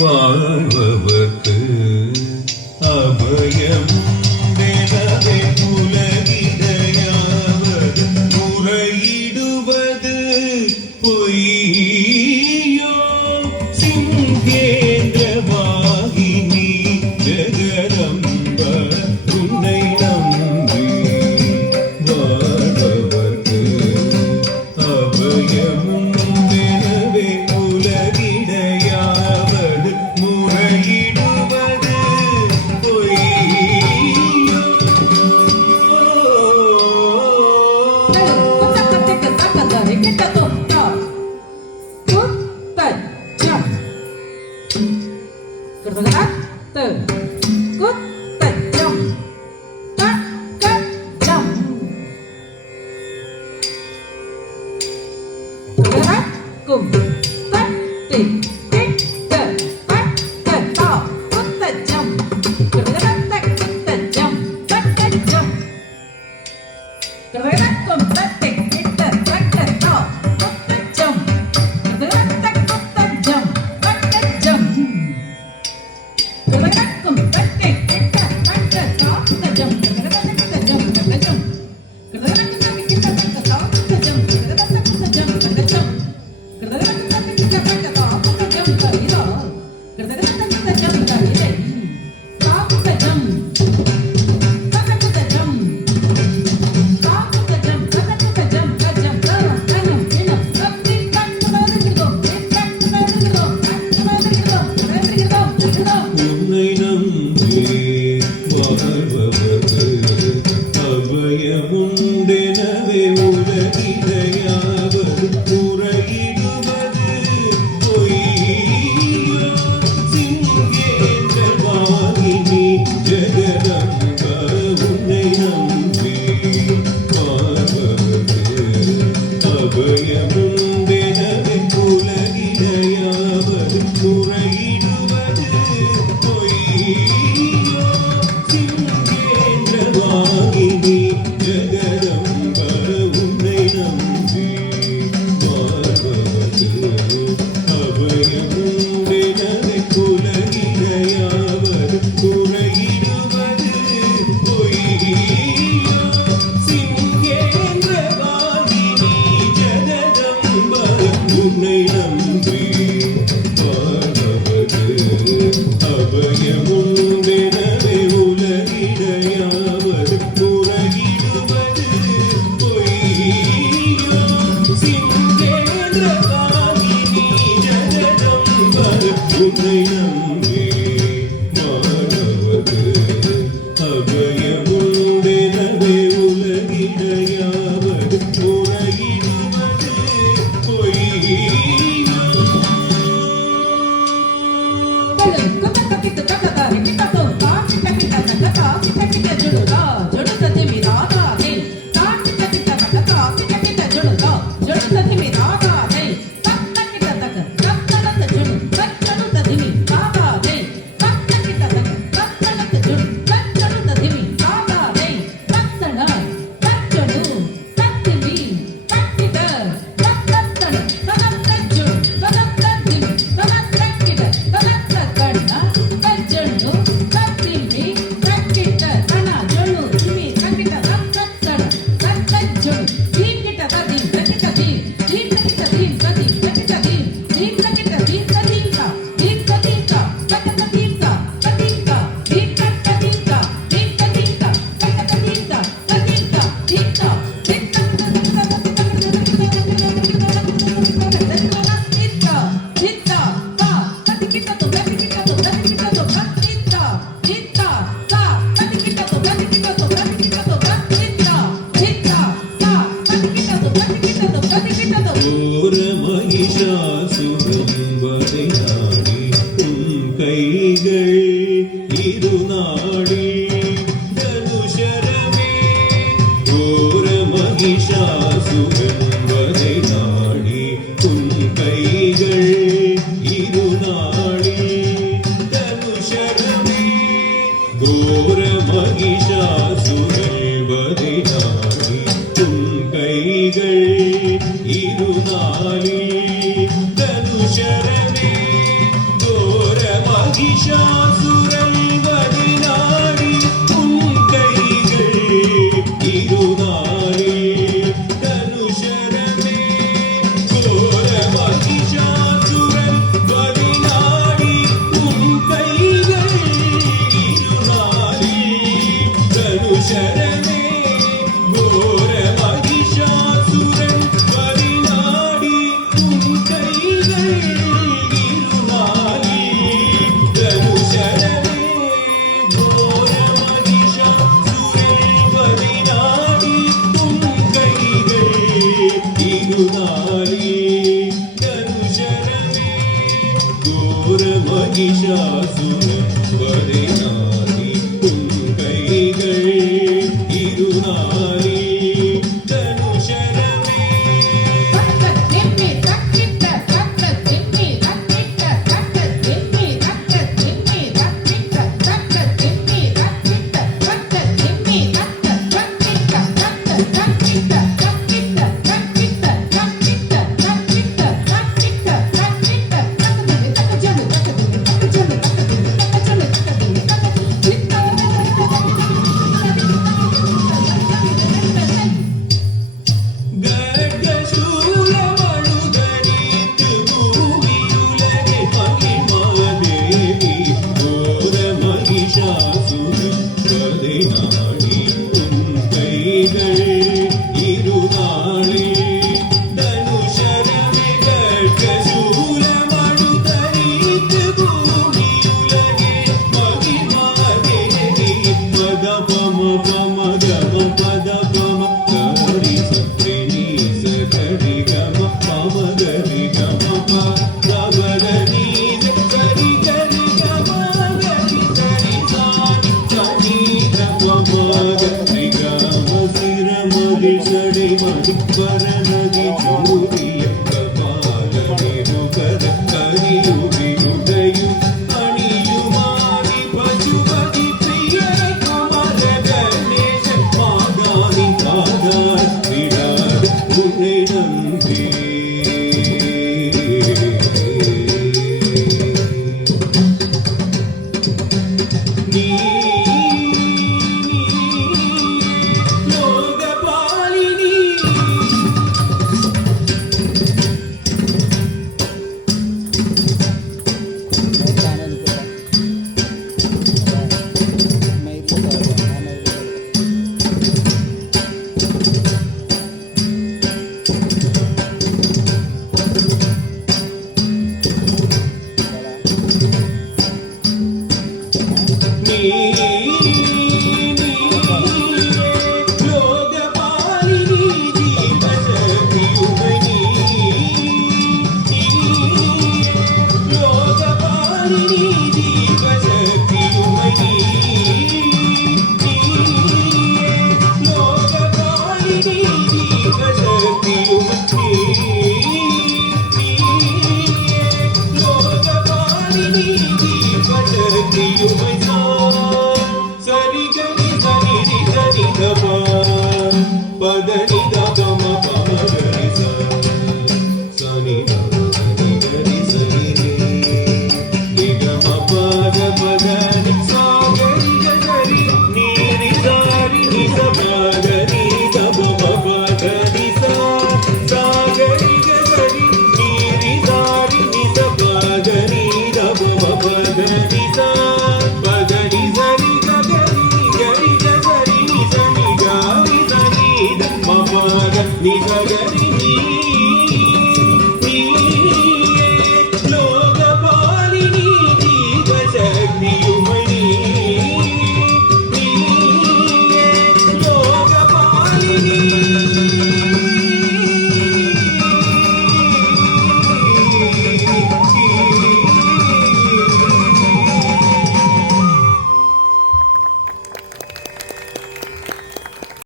வாழ்பவர்க்கு அபயம் தேவதே உலகிடையாவது முறையிடுவது பொய்யோ சிங்கேந்திரவாகினி ஜெகதம்ப உன்னை நம்பி வாழ்பவர்க்கு அபயமும் தேவதே உலகிடையாவது முறையிடுவது பொய்யோ உன்னை நம்பி வாழ்பவர்க்கு அபயமுண்டெனவே உலகிடையாவது முறையிடுவது பொய்யோ சிங்கேந்திரவாகினி ஜெகதம்ப உன்னை நம்பி வாழ்பவர்க்கு அபயமுண்டெனவே உலகிடையாவது முறையிடுவது பொய்யோ சிங்கேந்திரவாகினி ஜெகதம்ப உன்னை நம்பி வாழ்பவர்க்கு அபயமுண்டெனவே உலகிடையாவது முறையிடுவது பொய்யோ சிங்கேந்திரவாகினி ஜெகதம்ப உன்னை நம்பி வாழ்பவர்க்கு அபயமுண்டெனவே உலகிடையாவது முறையிடுவது பொய்யோ சிங்கேந்திரவாகினி ஜெகதம்ப உன்னை நம்பி வாழ்பவர்க்கு அபயமுண்டெனவே உலகிடையாவது முறையிடுவது பொய்யோ ஓர மகிஷாசுரம்பதை நாடி உன் கைகள் இரு நாடி தனுஷரமே ஓர மகிஷாசுரம்பதை நாடி உன் கைகள் இரு நாடி தனுஷரமே ஓர மகிஷாசுரம்பதை நாடி உன் கைகள் இருநாளில் தனுஷரமே மகிஷாசுரன் வதை நாடி உன் கைகள் இருநாளே தனுஷரமே கோர மகிஷாசுரன் வதை நாடி உன் கைகள் இருநாளே தனுஷரமே கோர மகிஷாசுரன் வதை நாடி உன் கைகள் இருநாளே தனுஷரமே கோர மகிஷாசுரன் வதை நாடி உன் கைகள் இருநாளே தனுஷரமே கோர மகிஷாசுரன் வதை நாடி உன் கைகள் இருநாளே தனுஷரமே கர்ப்பசூலமழுதடித்து பூமியுலகை மகிமாதேவி கோர மகிஷாசுரன் வதை நாடி உன் கைகள் இருநாளே தனுஷரமே கர்ப்பசூலமழுதடித்து பூமியுலகை மகிமாதேவி பத பம பம கம பத பம கரி சத்ரி நீ சகரி கம பம கரி கம ப கபர நீ கரி கரி கம கரி கரி சாணி சாணி கம கரி கம சிர மதி சடை மதி பர நதி ஜோதிய கபால நிருபர கரியுரி உதயு அணியுமாரி பசுபதி பிரிய குமார கணேச மாதானி காதார் விடாத உன்னை நம்பி நீ லோகபாலினி லோகபாலினி ஜீவசக்தியுமணி லோகபாலினி ஜீவசக்தியுமணி லோகபாலினி ஜீவசக்தியுமணி லோகபாலினி ஜீவசக்தியுமணி சரி கரி சரி ரி சரி தப பத நி தப ம பம கரி ச சனி சரி கரி சரி ரே ரி க ம பத பத நி சா கரி க சரி நீ ரி சாரி நி ச பத நி தப ம பத நி சா சா கரி க சரி நீ ரி சாரி நி ச பத நி தப ம பத நி சா பத நி சரி க கரி க சரி நி ச நி க ரி ச நி த ம பத நி ச கரி நீ